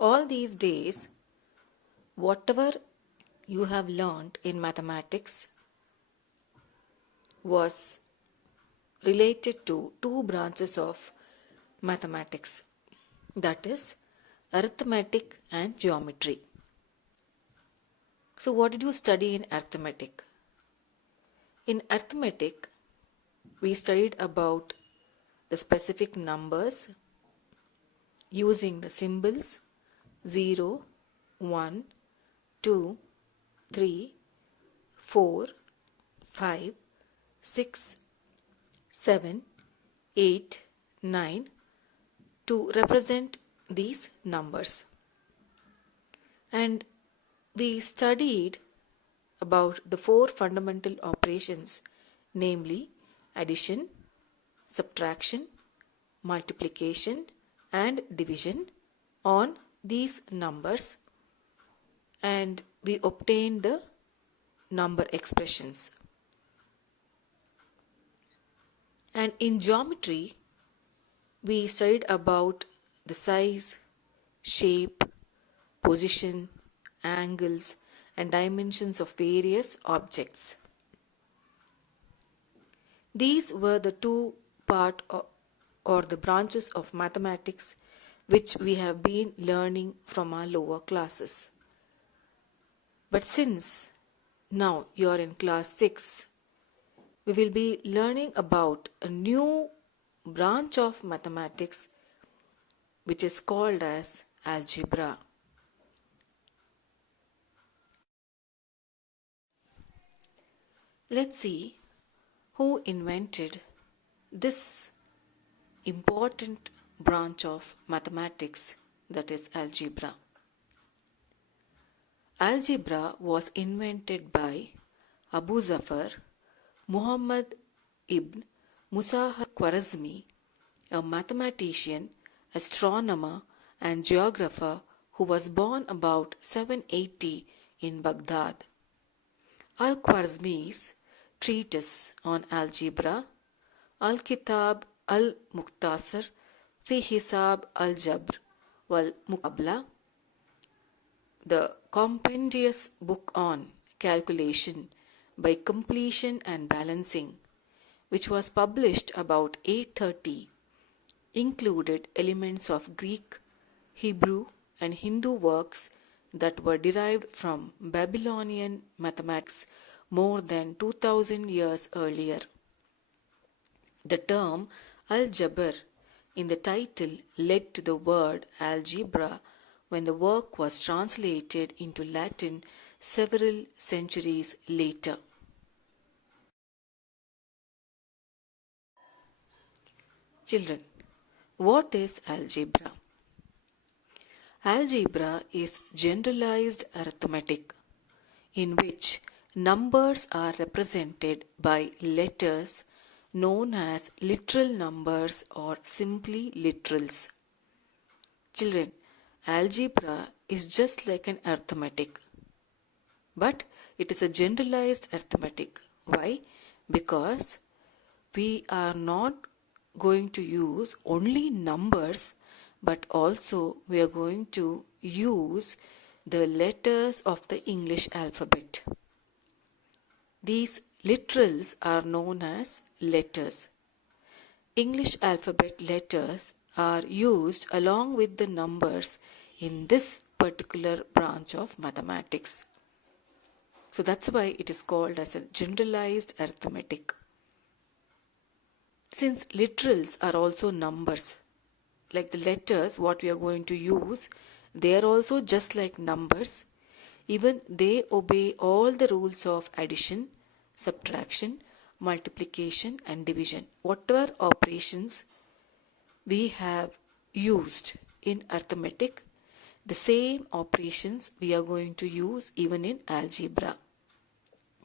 All these days, whatever you have learned in mathematics was related to two branches of mathematics, that is arithmetic and geometry. So what did you study in arithmetic? In arithmetic, we studied about the specific numbers using the symbols 0, 1, 2, 3, 4, 5, 6, 7, 8, 9 to represent these numbers. And we studied about the four fundamental operations, namely addition, subtraction, multiplication and division on these numbers, and we obtained the number expressions. And in geometry, we studied about the size, shape, position, angles and dimensions of various objects. These were the two part or the branches of mathematics which we have been learning from our lower classes. But since now you are in class 6, we will be learning about a new branch of mathematics which is called as algebra. Let's see who invented this important branch of mathematics, that is algebra. Algebra was invented by Abu Zafar Muhammad ibn Musa al-Khwarizmi, a mathematician, astronomer and geographer who was born about 780 in Baghdad. Al-Khwarizmi's treatise on algebra, Al-Kitab al-Mukhtasar fi Hisab al-Jabr wal-Muqabla, the compendious book on calculation by completion and balancing, which was published about 830, included elements of Greek, Hebrew and Hindu works that were derived from Babylonian mathematics more than 2000 years earlier. The term ALGEBRA in the title led to the word algebra when the work was translated into Latin several centuries later. Children, what is algebra? Algebra is generalized arithmetic in which numbers are represented by letters known as literal numbers or simply literals. Children, algebra is just like an arithmetic, but it is a generalized arithmetic. Why? Because we are not going to use only numbers, but also we are going to use the letters of the English alphabet. These literals are known as letters. English alphabet letters are used along with the numbers in this particular branch of mathematics. So that's why it is called as a generalized arithmetic. Since literals are also numbers, like the letters what we are going to use, they are also just like numbers. Even they obey all the rules of addition, subtraction, multiplication and division. Whatever operations we have used in arithmetic, the same operations we are going to use even in algebra.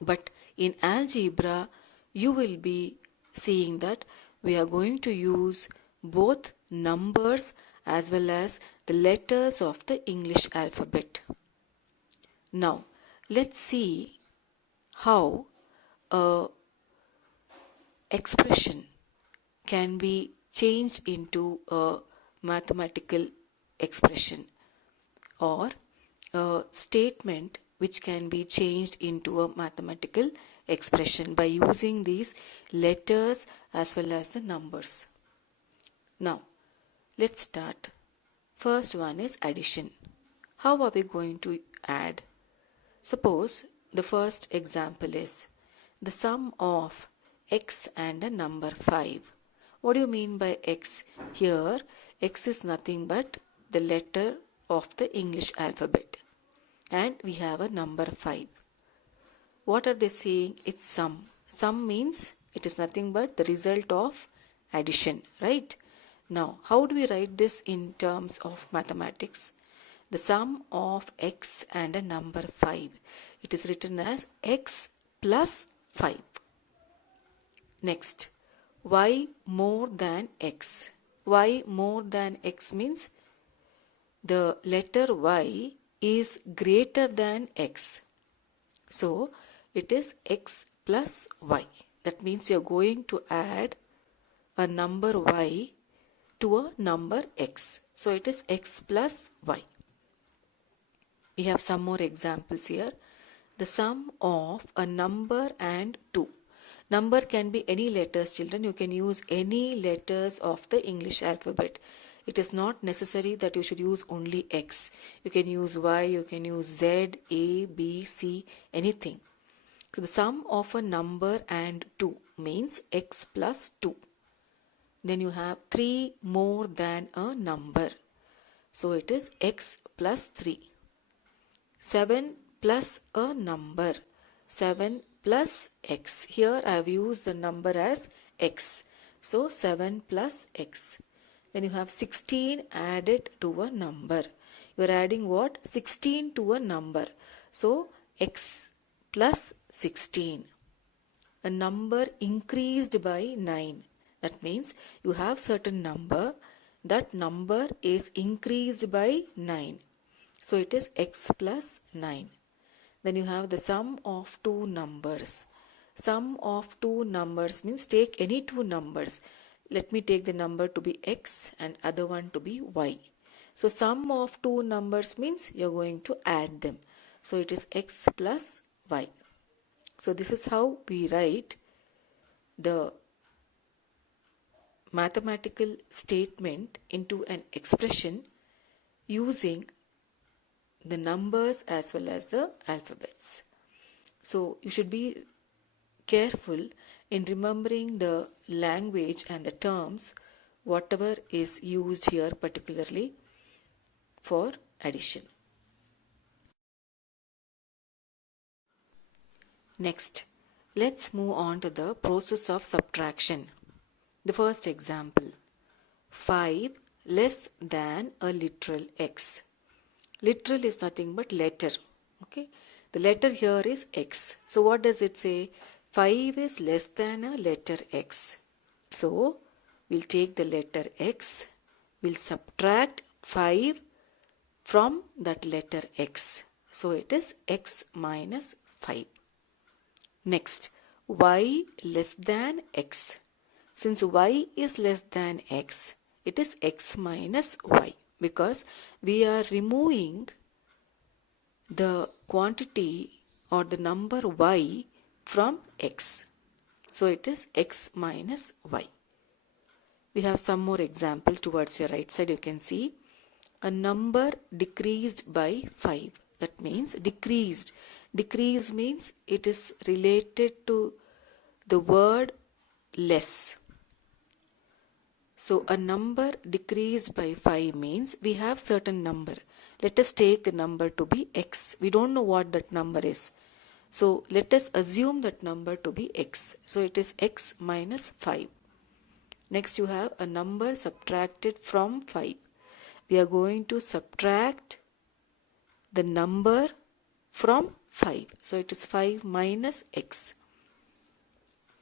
But in algebra, you will be seeing that we are going to use both numbers as well as the letters of the English alphabet. Now, let's see how a expression can be changed into a mathematical expression. or a statement which can be changed into a mathematical expression by using these letters as well as the numbers. Now, let's start. First one is addition. How are we going to add? Suppose the first example is the sum of x and a number 5. What do you mean by x? Here, x is nothing but the letter of the English alphabet. And we have a number 5. What are they saying? It's sum. Sum means it is nothing but the result of addition, right? Now, how do we write this in terms of mathematics? The sum of x and a number 5. It is written as x plus 5. Next, y more than x. Y more than x means the letter y is greater than x. So, it is x plus y. That means you are going to add a number y to a number x. So, it is x plus y. We have some more examples here. The sum of a number and 2. Number can be any letters, children. You can use any letters of the English alphabet. It is not necessary that you should use only X. You can use Y, you can use Z, A, B, C, anything. So the sum of a number and 2 means X plus 2. Then you have 3 more than a number. So it is X plus 3. 7 plus a number. 7 plus x. Here I have used the number as x. So 7 plus x. Then you have 16 added to a number. You are adding what? 16 to a number. So x plus 16. A number increased by 9. That means you have certain number. That number is increased by 9. So it is x plus 9. Then you have the sum of two numbers. Sum of two numbers means take any two numbers. Let me take the number to be x and other one to be y. So sum of two numbers means you are going to add them. So it is x plus y. So this is how we write the mathematical statement into an expression using the numbers as well as the alphabets. So you should be careful in remembering the language and the terms whatever is used here particularly for addition. Next, let's move on to the process of subtraction. The first example, 5 less than a literal x. Literal is nothing but letter. Okay, the letter here is x. So what does it say? 5 is less than a letter x. So we'll take the letter x. We'll subtract 5 from that letter x. So it is x minus 5. Next, y less than x. Since y is less than x, it is x minus y. Because we are removing the quantity or the number y from x. So it is x minus y. We have some more example towards your right side. You can see a number decreased by 5. That means decreased. Decrease means it is related to the word less. So a number decreased by 5 means we have certain number. Let us take the number to be x. We don't know what that number is. So let us assume that number to be x. So it is x minus 5. Next you have a number subtracted from 5. We are going to subtract the number from 5. So it is 5 minus x.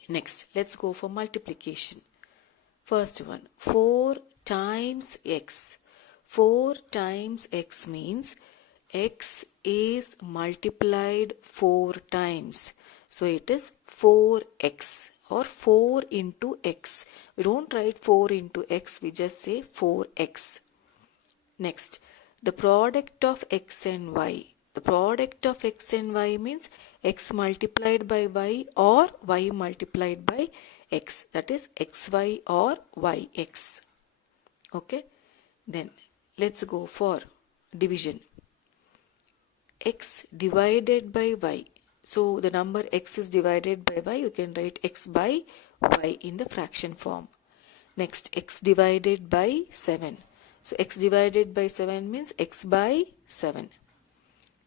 Next, let's go for multiplication. First one, 4 times x. 4 times x means x is multiplied 4 times. So it is 4x or 4 into x. We don't write 4 into x, we just say 4x. Next, the product of x and y. The product of x and y means x multiplied by y or y multiplied by x. That is xy or yx. Okay. Then let's go for division. X divided by y. So the number x is divided by y. You can write x by y in the fraction form. Next, x divided by 7. So x divided by 7 means x by 7.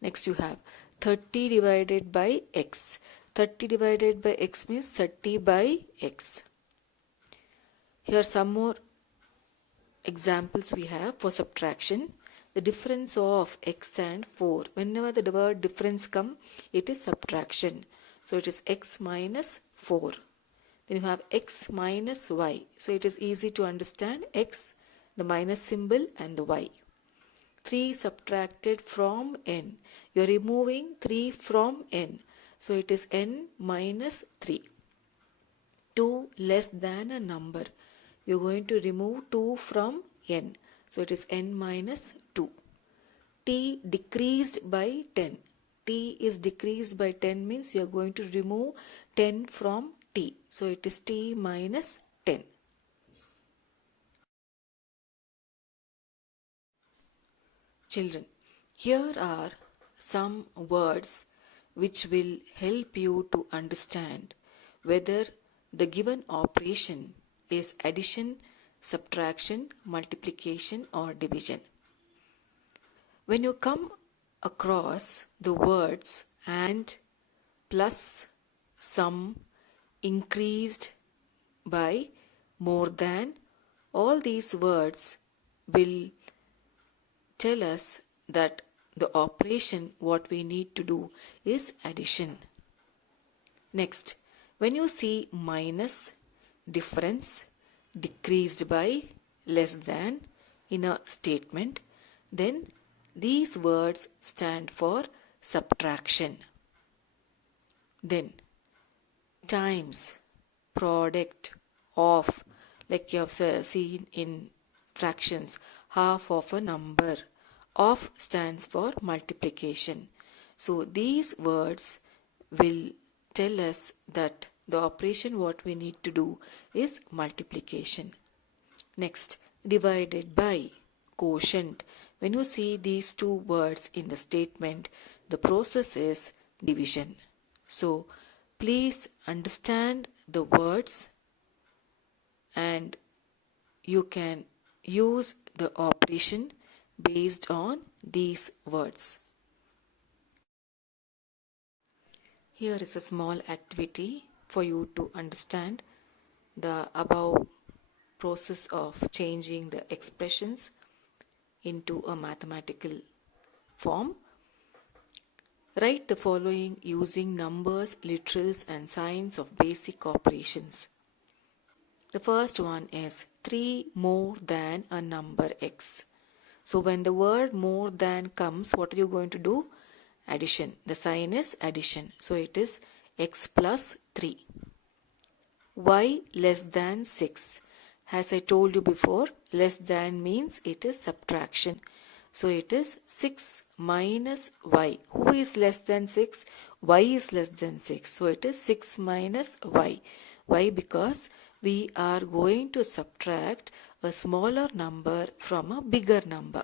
Next you have 30 divided by x. 30 divided by x means 30 by x. Here some more examples we have for subtraction. The difference of x and 4. Whenever the word difference comes, it is subtraction. So it is x minus 4. Then you have x minus y. So it is easy to understand x, the minus symbol, and the y. 3 subtracted from n. You are removing 3 from n. So it is n minus 3. 2 less than a number. You are going to remove 2 from n. So it is n minus 2. T decreased by 10. T is decreased by 10 means you are going to remove 10 from t. So it is t minus 10. Children, here are some words which will help you to understand whether the given operation is addition, subtraction, multiplication or division. When you come across the words and, plus, sum, increased, by, more than, all these words will tell us that the operation what we need to do is addition. Next, when you see minus, difference, decreased by, less than in a statement, then these words stand for subtraction. Then times, product, of, like you have seen in fractions, half of a number. Of stands for multiplication. So these words will tell us that the operation what we need to do is multiplication. Next, divided by, quotient. When you see these two words in the statement, the process is division. So please understand the words and you can use the operation based on these words. Here is a small activity for you to understand the above process of changing the expressions into a mathematical form. Write the following using numbers, literals and signs of basic operations. The first one is 3 more than a number x. So when the word more than comes, what are you going to do? Addition. The sign is addition. So it is x plus 3. Y less than 6. As I told you before, less than means it is subtraction. So it is 6 minus y. Who is less than 6? Y is less than 6. So it is 6 minus y. Why? Because we are going to subtract a smaller number from a bigger number.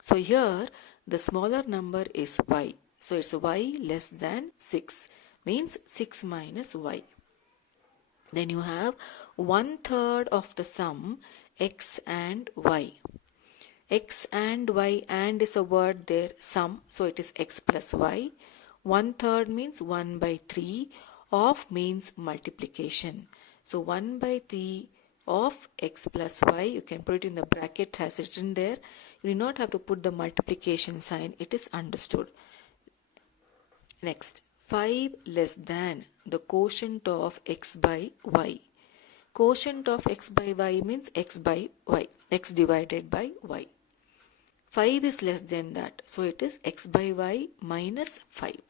So here the smaller number is y. So it's y less than 6 means 6 minus y. Then you have 1/3 of the sum x and y. X and y, and is a word there, sum, so it is x plus y. 1/3 means 1/3, of means multiplication. So 1/3 of x plus y, you can put it in the bracket as written there. You do not have to put the multiplication sign, it is understood. Next, 5 less than the quotient of x by y. Quotient of x by y means x by y, x divided by y. 5 is less than that, so it is x by y minus 5.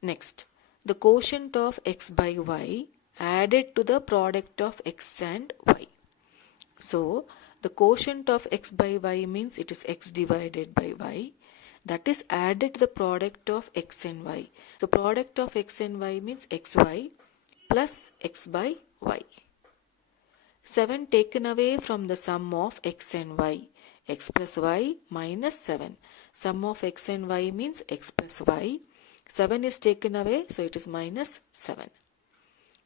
Next, the quotient of x by y added to the product of x and y. So The quotient of x by y means it is x divided by y. That is added to the product of x and y. So product of x and y means xy plus x by y. 7 taken away from the sum of x and y. X plus y minus 7. Sum of x and y means x plus y. 7 is taken away, so it is minus 7.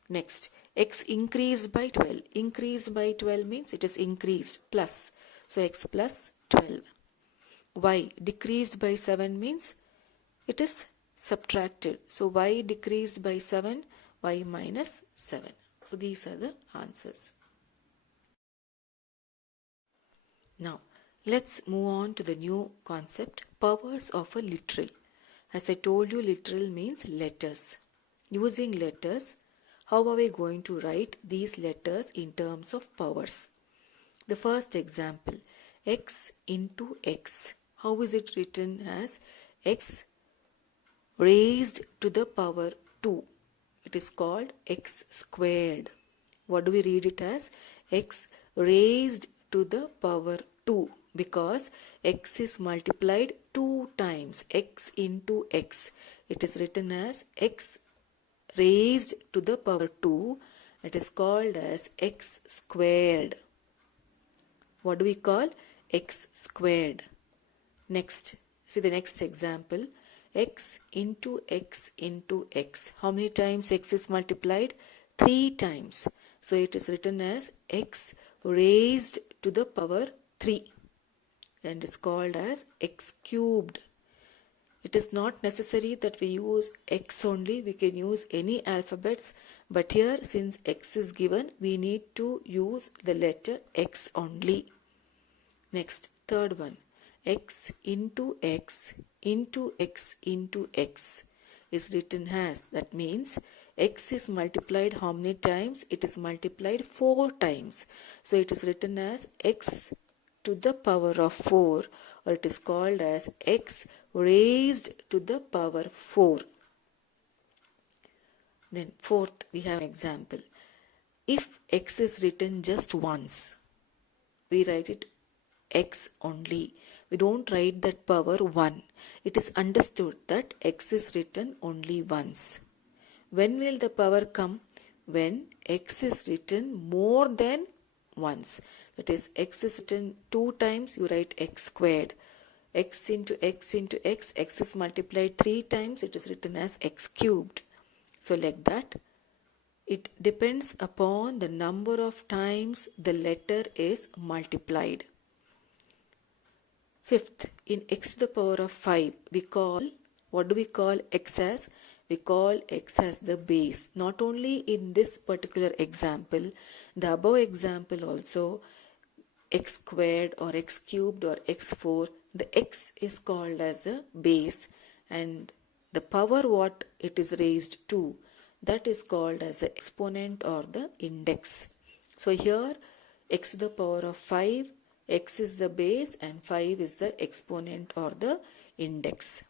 Next, x increased by 12. Increased by 12 means it is increased plus. So x plus 12. Y decreased by 7 means it is subtracted. So y decreased by 7, y minus 7. So these are the answers. Now, let's move on to the new concept, powers of a literal. As I told you, literal means letters. Using letters, how are we going to write these letters in terms of powers? The first example, x into x. How is it written as x raised to the power 2? It is called x squared. What do we read it as? X raised to the power 2, because x is multiplied 2 times. X into x. It is written as x raised to the power 2. It is called as x squared. What do we call? X squared. Next, see the next example, x into x into x. How many times x is multiplied? 3 times. So it is written as x raised to the power 3, and it's called as x cubed. It is not necessary that we use x only, we can use any alphabets, but here since x is given, we need to use the letter x only. Next, third one, x into x into x into x is written as, that means x is multiplied how many times? It is multiplied 4 times. So it is written as x to the power of 4, or it is called as x raised to the power 4. Then fourth, we have an example. If x is written just once, we write it x only. We don't write that power 1. It is understood that x is written only once. When will the power come? When x is written more than once. That is, x is written 2 times, you write x squared. X into x into x, x is multiplied 3 times, it is written as x cubed. So like that, it depends upon the number of times the letter is multiplied. Fifth, in x to the power of 5, we call, what do we call x as? We call x as the base. Not only in this particular example, the above example also, x squared or x cubed or x4, the x is called as the base, and the power what it is raised to, that is called as the exponent or the index. So here x to the power of 5, x is the base and 5 is the exponent or the index.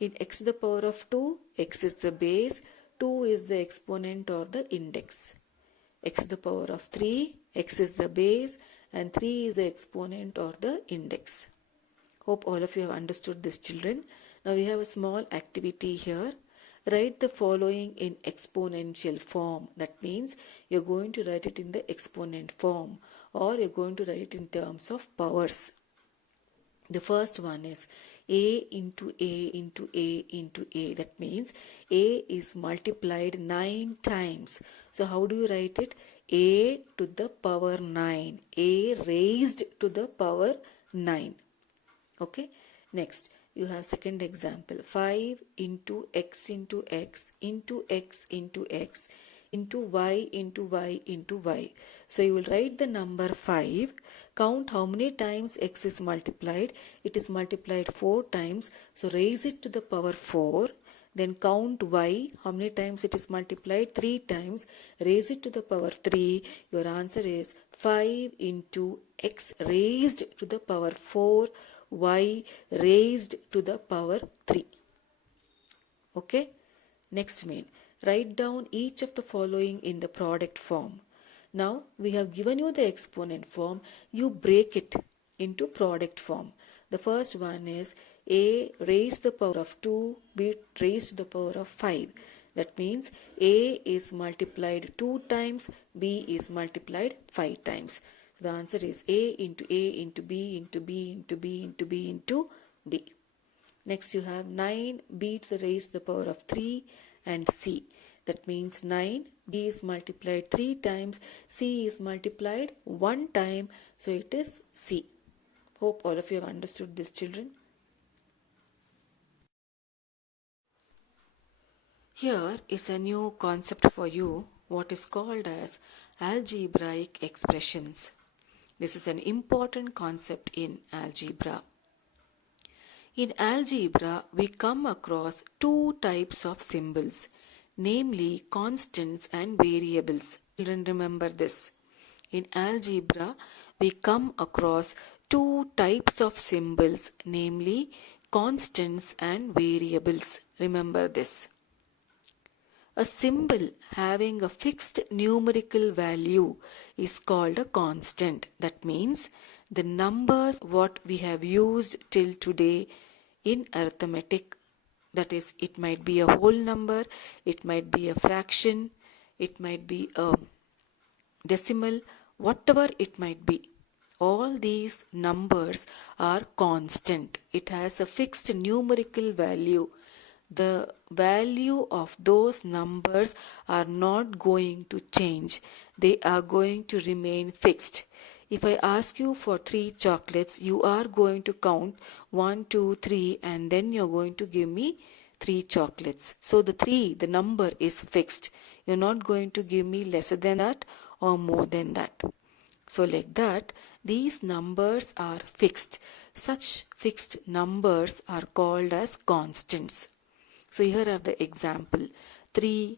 In x to the power of 2, x is the base, 2 is the exponent or the index. X to the power of 3, x is the base and 3 is the exponent or the index. Hope all of you have understood this, children. Now we have a small activity here. Write the following in exponential form. That means you're going to write it in the exponent form, or you're going to write it in terms of powers. The first one is a into a into a into a. That means a is multiplied 9 times. So how do you write it? A to the power 9. A raised to the power 9. Okay. Next, you have second example. 5 into x into x into x into x into y into y into y. So you will write the number 5, count how many times x is multiplied. It is multiplied 4 times, so raise it to the power 4. Then count y, how many times it is multiplied? 3 times, raise it to the power 3. Your answer is 5 into x raised to the power 4, y raised to the power 3. Okay. Next main. Write down each of the following in the product form. Now we have given you the exponent form. You break it into product form. The first one is a raised to the power of 2, b raised to the power of 5. That means a is multiplied 2 times, b is multiplied 5 times. The answer is a into b into b into b into b into b. Next you have 9 b to the raised to the power of 3 and c. That means 9, b is multiplied 3 times, c is multiplied 1 time, so it is c. Hope all of you have understood this, children. Here is a new concept for you, what is called as algebraic expressions. This is an important concept in algebra. In algebra, we come across two types of symbols, namely constants and variables. Children, remember this. In algebra, we come across two types of symbols, namely constants and variables. Remember this. A symbol having a fixed numerical value is called a constant. That means the numbers what we have used till today in arithmetic, that is, it might be a whole number, it might be a fraction, it might be a decimal, whatever it might be. All these numbers are constant. It has a fixed numerical value. The value of those numbers are not going to change. They are going to remain fixed. If I ask you for 3 chocolates, you are going to count 1, 2, 3 and then you're going to give me 3 chocolates. So the number is fixed. You're not going to give me lesser than that or more than that. So like that, these numbers are fixed. Such fixed numbers are called as constants. So here are the example. 3,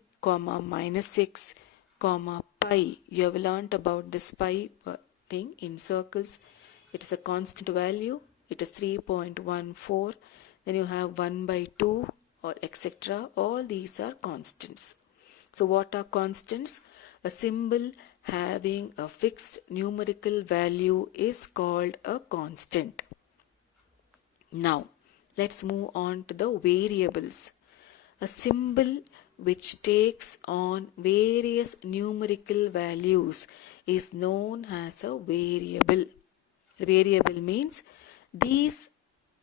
minus 6, pi. You have learnt about this pi thing in circles. It is a constant value. It is 3.14. Then you have 1 by 2 or etc. All these are constants. So what are constants? A symbol having a fixed numerical value is called a constant. Now, let's move on to the variables. A symbol which takes on various numerical values is known as a variable. Variable means these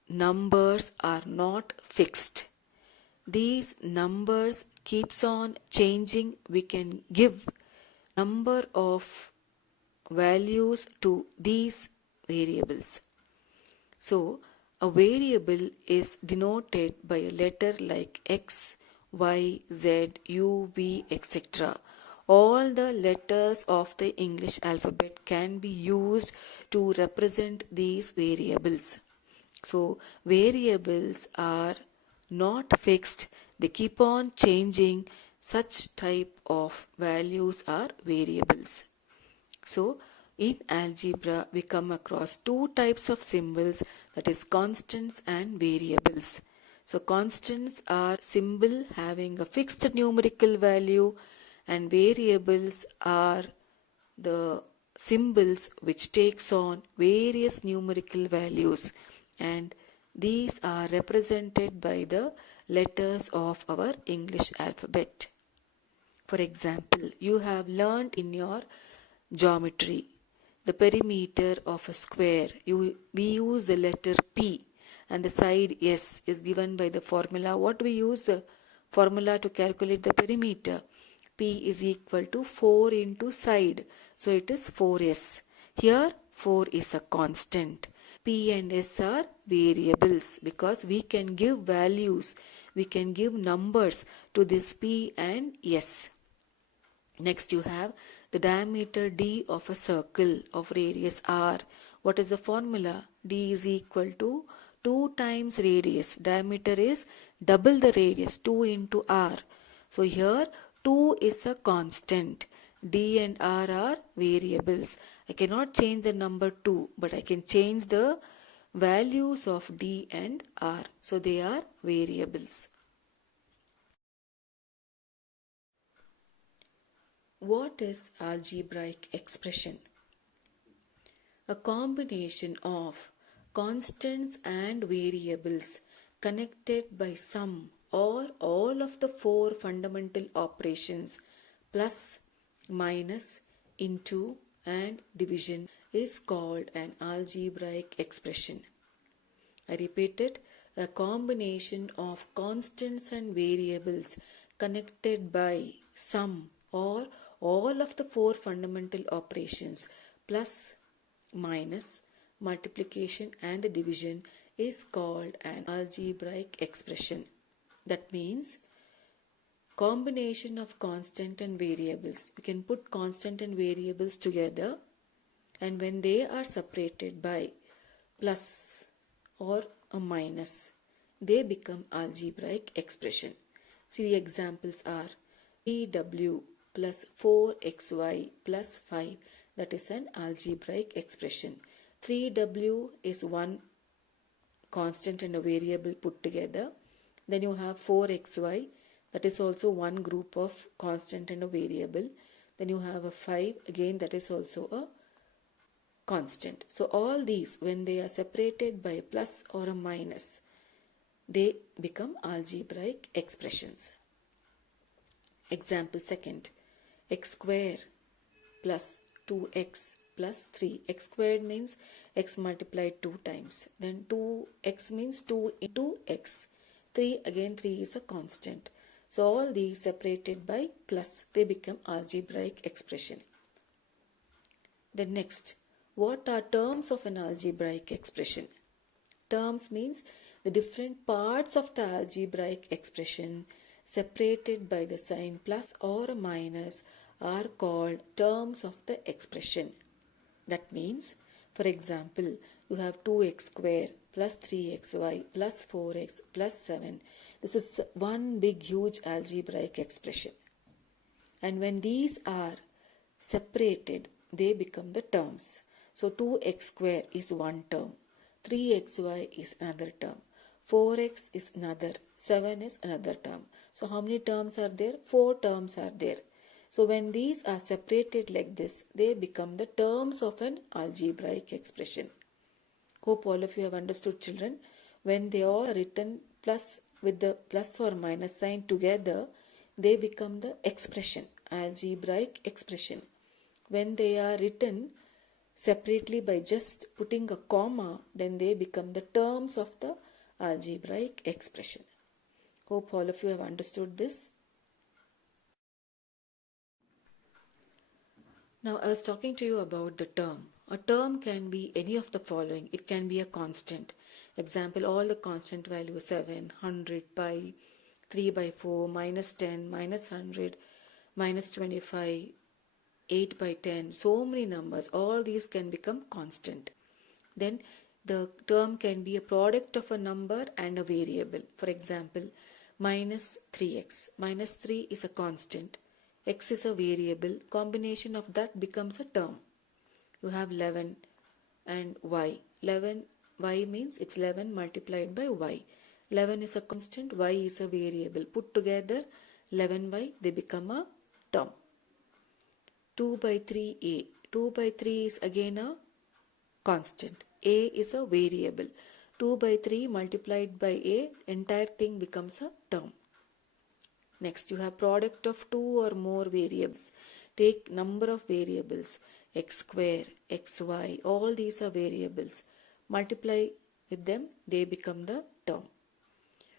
numbers are not fixed. These numbers keeps on changing. We can give number of values to these variables. So, a variable is denoted by a letter like X, Y, Z, U, V, etc. All the letters of the English alphabet can be used to represent these variables. So, variables are not fixed. They keep on changing. Such type of values are variables. So, in algebra, we come across two types of symbols, that is constants and variables. So, constants are symbol having a fixed numerical value and variables are the symbols which takes on various numerical values, and these are represented by the letters of our English alphabet. For example, you have learnt in your geometry the perimeter of a square. We use the letter P and the side S is given by the formula. What we use the formula to calculate the perimeter? P is equal to 4 into side. So it is 4S. Here 4 is a constant. P and S are variables because we can give values, we can give numbers to this P and S. Next you have the diameter D of a circle of radius R. What is the formula? D is equal to 2 times radius. Diameter is double the radius, 2 into R. So here 2 is a constant. D and R are variables. I cannot change the number 2, but I can change the values of D and R. So they are variables. What is algebraic expression? A combination of constants and variables connected by sum or all of the four fundamental operations plus, minus, into and division is called an algebraic expression. I repeat it, a combination of constants and variables connected by sum or all of the four fundamental operations plus, minus, multiplication and the division is called an algebraic expression. That means combination of constant and variables. We can put constant and variables together, and when they are separated by plus or a minus, they become algebraic expression. See, the examples are 3w plus 4xy plus 5. That is an algebraic expression. 3w is one constant and a variable put together. Then you have 4xy, that is also one group of constant and a variable. Then you have a 5, again that is also a constant. So all these, when they are separated by a plus or a minus, they become algebraic expressions. Example second, x square plus 2x plus 3. X squared means x multiplied 2 times. Then 2x means 2 into x. 3, again 3 is a constant. So all these separated by plus, they become algebraic expression. Then next, what are terms of an algebraic expression? Terms means the different parts of the algebraic expression separated by the sign plus or minus are called terms of the expression. That means, for example, you have 2x square plus 3xy plus 4x plus 7. This is one big huge algebraic expression. And when these are separated, they become the terms. So 2x square is one term, 3xy is another term, 4x is another, 7 is another term. So how many terms are there? 4 terms are there. So when these are separated like this, they become the terms of an algebraic expression. Hope all of you have understood, children. When they all are written plus with the plus or minus sign together, they become the expression, algebraic expression. When they are written separately by just putting a comma, then they become the terms of the algebraic expression. Hope all of you have understood this. Now I was talking to you about the term. A term can be any of the following. It can be a constant. Example, all the constant values 7, 100, pi, 3 by 4, minus 10, minus 100, minus 25, 8 by 10, so many numbers. All these can become constant. Then the term can be a product of a number and a variable. For example, minus 3x. Minus 3 is a constant. X is a variable. Combination of that becomes a term. You have 11 and y. 11 y means it's 11 multiplied by y. 11 is a constant, y is a variable. Put together 11y, they become a term. 2 by 3a. 2 by 3 is again a constant. A is a variable. 2 by 3 multiplied by a, entire thing becomes a term. Next, you have product of 2 or more variables. Take number of variables, x square, xy, all these are variables. Multiply with them, they become the term.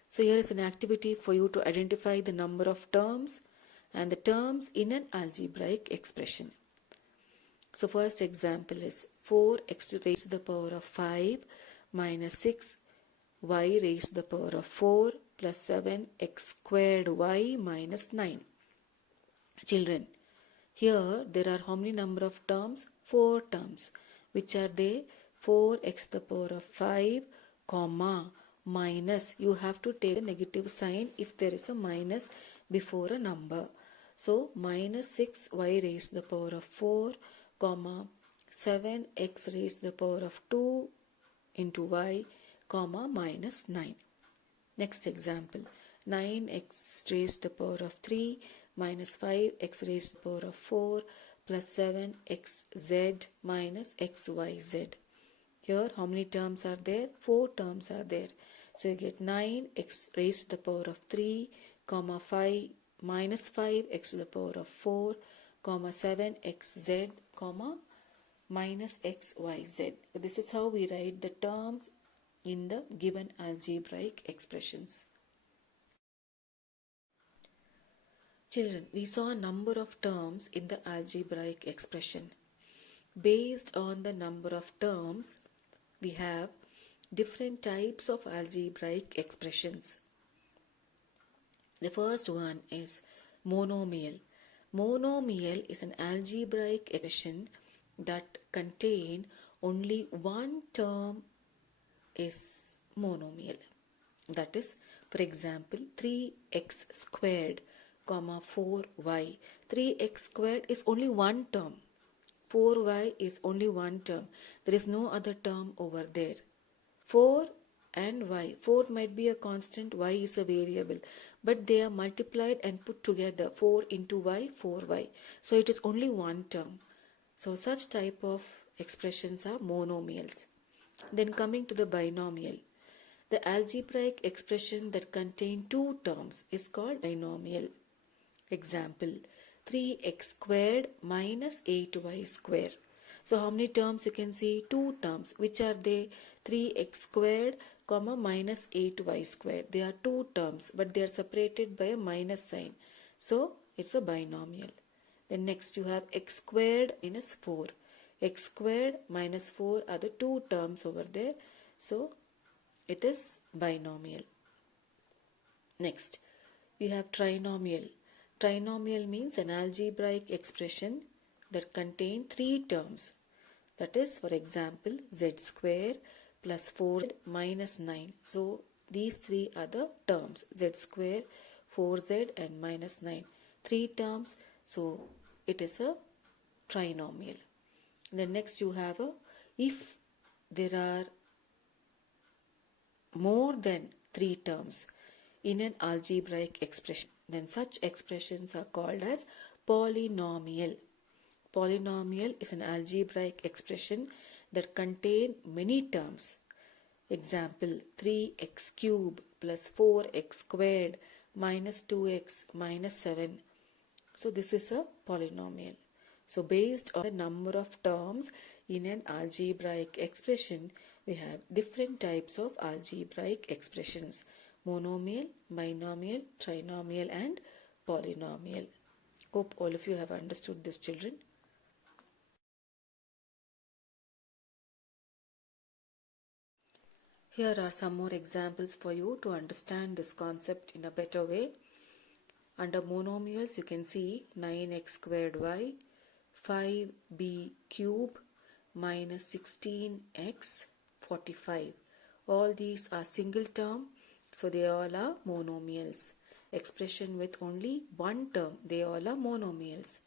So here is an activity for you to identify the number of terms and the terms in an algebraic expression. So first example is 4x raised to the power of 5 minus 6 y raised to the power of 4 plus 7 x squared y minus 9. Children, here there are how many number of terms? 4 terms. Which are they? 4x to the power of 5 comma minus. You have to take a negative sign if there is a minus before a number. So minus 6y raised to the power of 4 comma 7x raised to the power of 2 into y comma minus 9. Next example, 9x raised to the power of 3 minus 5x raised to the power of 4 plus 7xz minus xyz. Here how many terms are there? 4 terms are there. So you get 9x raised to the power of 3 comma 5 minus 5x to the power of 4 comma 7xz comma minus xyz. This is how we write the terms in the given algebraic expressions. Children, we saw a number of terms in the algebraic expression. Based on the number of terms, we have different types of algebraic expressions. The first one is monomial. Monomial is an algebraic expression that contain only one term is monomial. That is, for example, 3x squared comma 4y. 3x squared is only one term. 4y is only one term. There is no other term over there. 4 and y. 4 might be a constant, y is a variable. But they are multiplied and put together. 4 into y, 4y. So it is only one term. So such type of expressions are monomials. Then coming to the binomial. The algebraic expression that contain two terms is called binomial. Example, 3x squared minus 8y square. So how many terms you can see? Two terms. Which are they? 3x squared comma minus 8y squared. They are two terms, but they are separated by a minus sign. So it's a binomial. Then next you have x squared minus 4. X squared minus 4 are the two terms over there. So it is binomial. Next, we have trinomial. Trinomial means an algebraic expression that contain three terms. That is, for example, z square plus 4z minus 9. So these three are the terms, z square, 4z and minus 9. Three terms, so it is a trinomial. Then next you have a, if there are more than three terms in an algebraic expression, then such expressions are called as polynomial. Polynomial is an algebraic expression that contain many terms. Example, 3x cube plus 4x squared minus 2x minus 7. So this is a polynomial. So based on the number of terms in an algebraic expression, we have different types of algebraic expressions. Monomial, binomial, trinomial and polynomial. Hope all of you have understood this, children. Here are some more examples for you to understand this concept in a better way. Under monomials, you can see 9x squared y, 5b cube minus 16x 45. All these are single term, so they all are monomials. Expression with only one term, they all are monomials.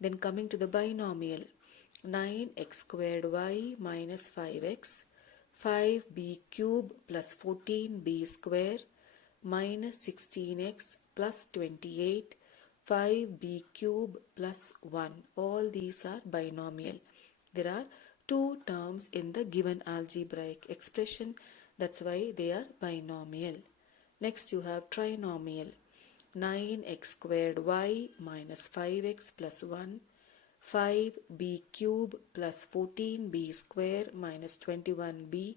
Then coming to the binomial, 9x squared y minus 5x, 5b cube plus 14b square minus 16x plus 28, 5b cube plus 1. All these are binomial. There are two terms in the given algebraic expression. That's why they are binomial. Next you have trinomial. 9x squared y minus 5x plus 1, 5b cube plus 14b square minus 21b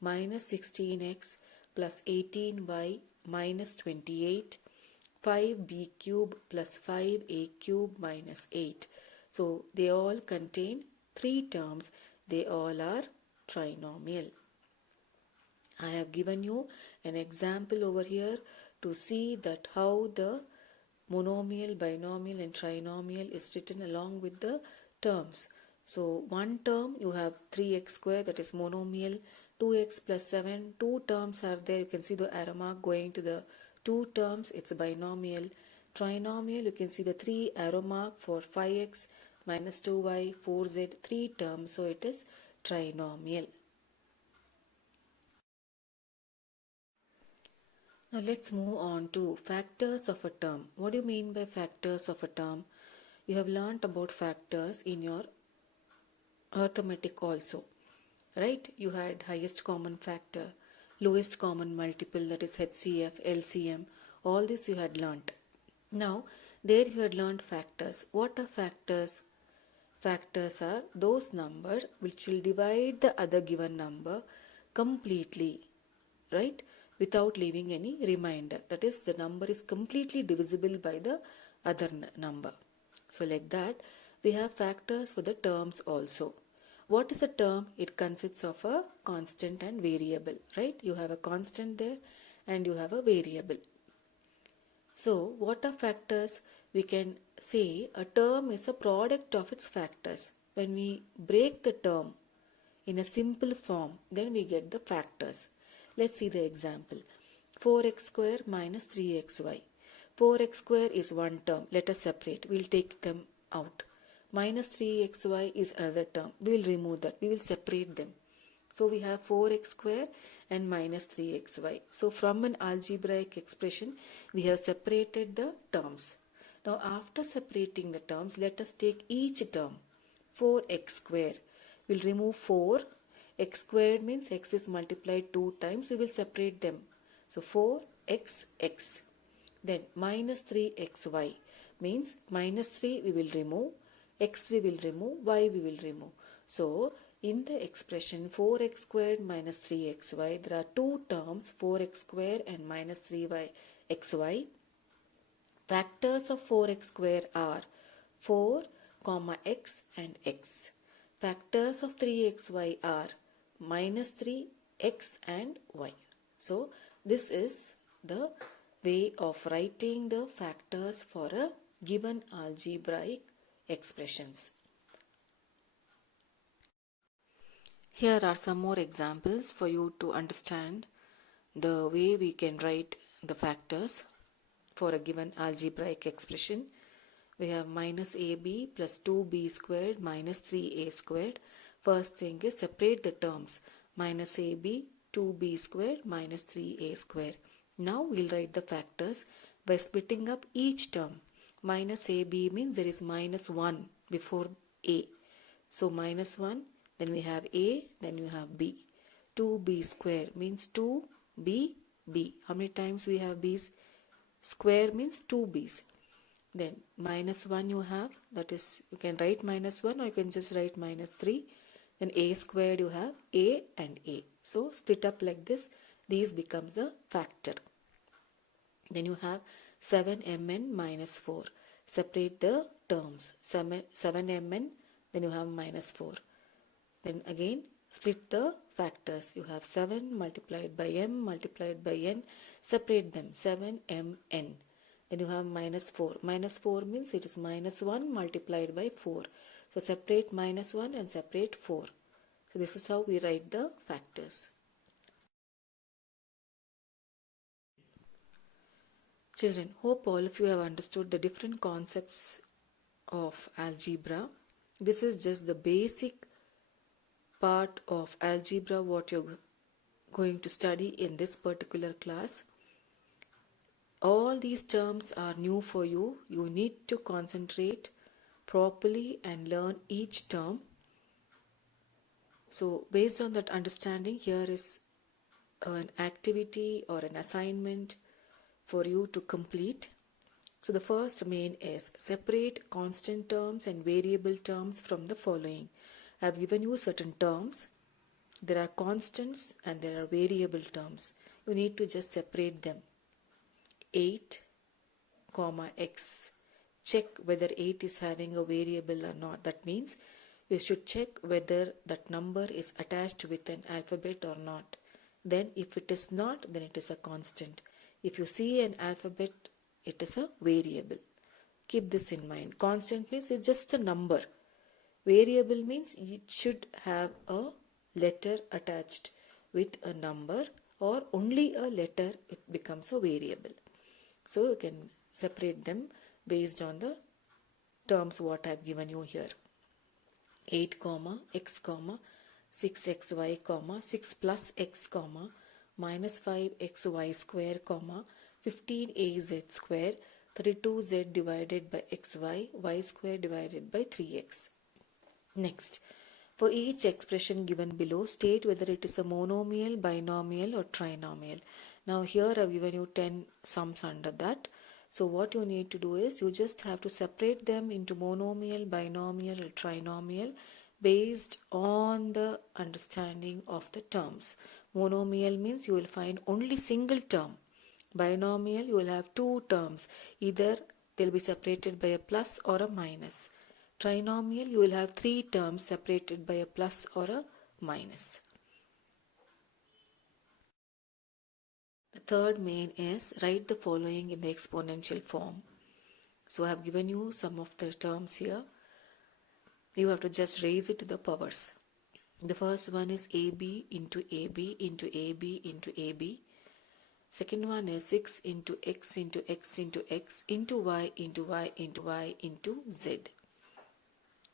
minus 16x plus 18y minus 28, 5b cube plus 5a cube minus 8. So they all contain three terms. They all are trinomial. I have given you an example over here to see that how the monomial, binomial and trinomial is written along with the terms. So one term you have 3x square, that is monomial. 2x plus 7, two terms are there. You can see the arrow mark going to the two terms, it's a binomial. Trinomial, you can see the 3 arrow mark for 5x minus 2y, 4z, three terms, so it is trinomial. Now let's move on to factors of a term. What do you mean by factors of a term? You have learnt about factors in your arithmetic also, right? You had highest common factor, lowest common multiple, that is HCF, LCM, all this you had learnt. Now there you had learnt factors. What are factors? Factors are those numbers which will divide the other given number completely, right, without leaving any remainder. That is, the number is completely divisible by the other number. So like that, we have factors for the terms also. What is a term? It consists of a constant and variable, right? You have a constant there and you have a variable. So what are factors? We can say a term is a product of its factors. When we break the term in a simple form, then we get the factors. Let's see the example. 4x square minus 3xy. 4x square is one term. Let us separate. We will take them out. Minus 3xy is another term. We will remove that. We will separate them. So we have 4x square and minus 3xy. So from an algebraic expression, we have separated the terms. Now after separating the terms, let us take each term. 4x square. We'll remove 4. X squared means x is multiplied 2 times. We will separate them. So 4x. Then minus 3xy means minus 3 we will remove. X we will remove. Y we will remove. So in the expression 4x squared minus 3xy, there are two terms, 4x square and minus 3xy. Factors of 4x square are 4, x and x. Factors of 3xy are minus 3, x and y. So this is the way of writing the factors for a given algebraic expressions. Here are some more examples for you to understand the way we can write the factors for a given algebraic expression. We have minus ab plus 2b squared minus 3a squared. First thing is separate the terms. Minus ab, 2b squared minus 3a squared. Now we'll write the factors by splitting up each term. Minus ab means there is minus 1 before a. So minus 1, then we have a, then you have b. 2b square means 2b, b. How many times we have b's? Square means 2 b's. Then minus 1 you have, that is, you can write minus 1 or you can just write minus 3. Then a squared you have a and a. So split up like this, these becomes the factor. Then you have 7mn minus 4. Separate the terms. 7mn, then you have minus 4. Then again split the factors. You have 7 multiplied by m multiplied by n. Separate them. 7mn. Then you have minus 4. Minus 4 means it is minus 1 multiplied by 4. So separate minus 1 and separate 4. So this is how we write the factors. Children, hope all of you have understood the different concepts of algebra. This is just the basic part of algebra what you're going to study in this particular class. All these terms are new for you. You need to concentrate properly and learn each term. So based on that understanding, here is an activity or an assignment for you to complete. So the first main is separate constant terms and variable terms from the following. I have given you certain terms. There are constants and there are variable terms. You need to just separate them. 8, x. Check whether 8 is having a variable or not. That means you should check whether that number is attached with an alphabet or not. Then if it is not, then it is a constant. If you see an alphabet, it is a variable. Keep this in mind. Constant means it's just a number. Variable means it should have a letter attached with a number, or only a letter, it becomes a variable. So you can separate them based on the terms what I have given you here. 8, x, 6xy, 6 plus x, minus 5xy square, comma 15az square, 32z divided by xy, y square divided by 3x. Next, for each expression given below, state whether it is a monomial, binomial or trinomial. Now here I have given you 10 sums under that. So what you need to do is you just have to separate them into monomial, binomial or trinomial based on the understanding of the terms. Monomial means you will find only single term. Binomial, you will have two terms. Either they will be separated by a plus or a minus. Trinomial, you will have three terms separated by a plus or a minus. The third main is write the following in the exponential form. So I have given you some of the terms here. You have to just raise it to the powers. The first one is AB into AB into AB into AB. Second one is 6 into x into x into x into y into y into y into z.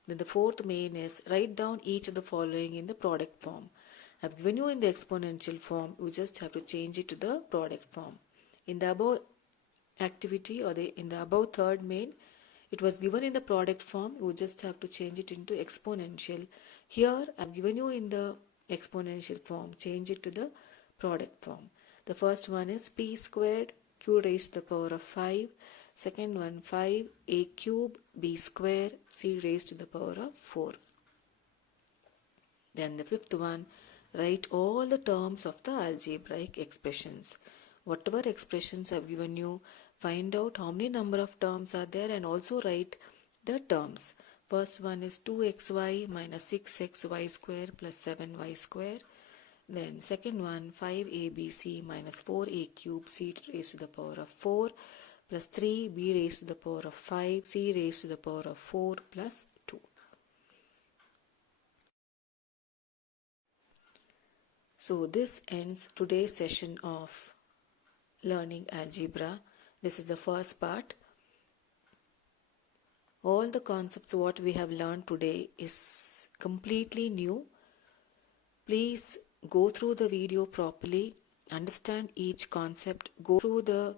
Then the fourth main is write down each of the following in the product form. I have given you in the exponential form, you just have to change it to the product form. In the above activity or in the above third main, it was given in the product form, you just have to change it into exponential. Here I have given you in the exponential form, change it to the product form. The first one is p squared q raised to the power of 5. Second one 5a cube b square c raised to the power of 4. Then the fifth one, write all the terms of the algebraic expressions. Whatever expressions I have given you, find out how many number of terms are there and also write the terms. First one is 2xy minus 6xy square plus 7y square. Then second one 5abc minus 4a cube c raised to the power of 4 plus 3b raised to the power of 5 c raised to the power of 4 plus 2. So this ends today's session of learning algebra. This is the first part. All the concepts what we have learned today is completely new. Please go through the video properly, understand each concept, go through the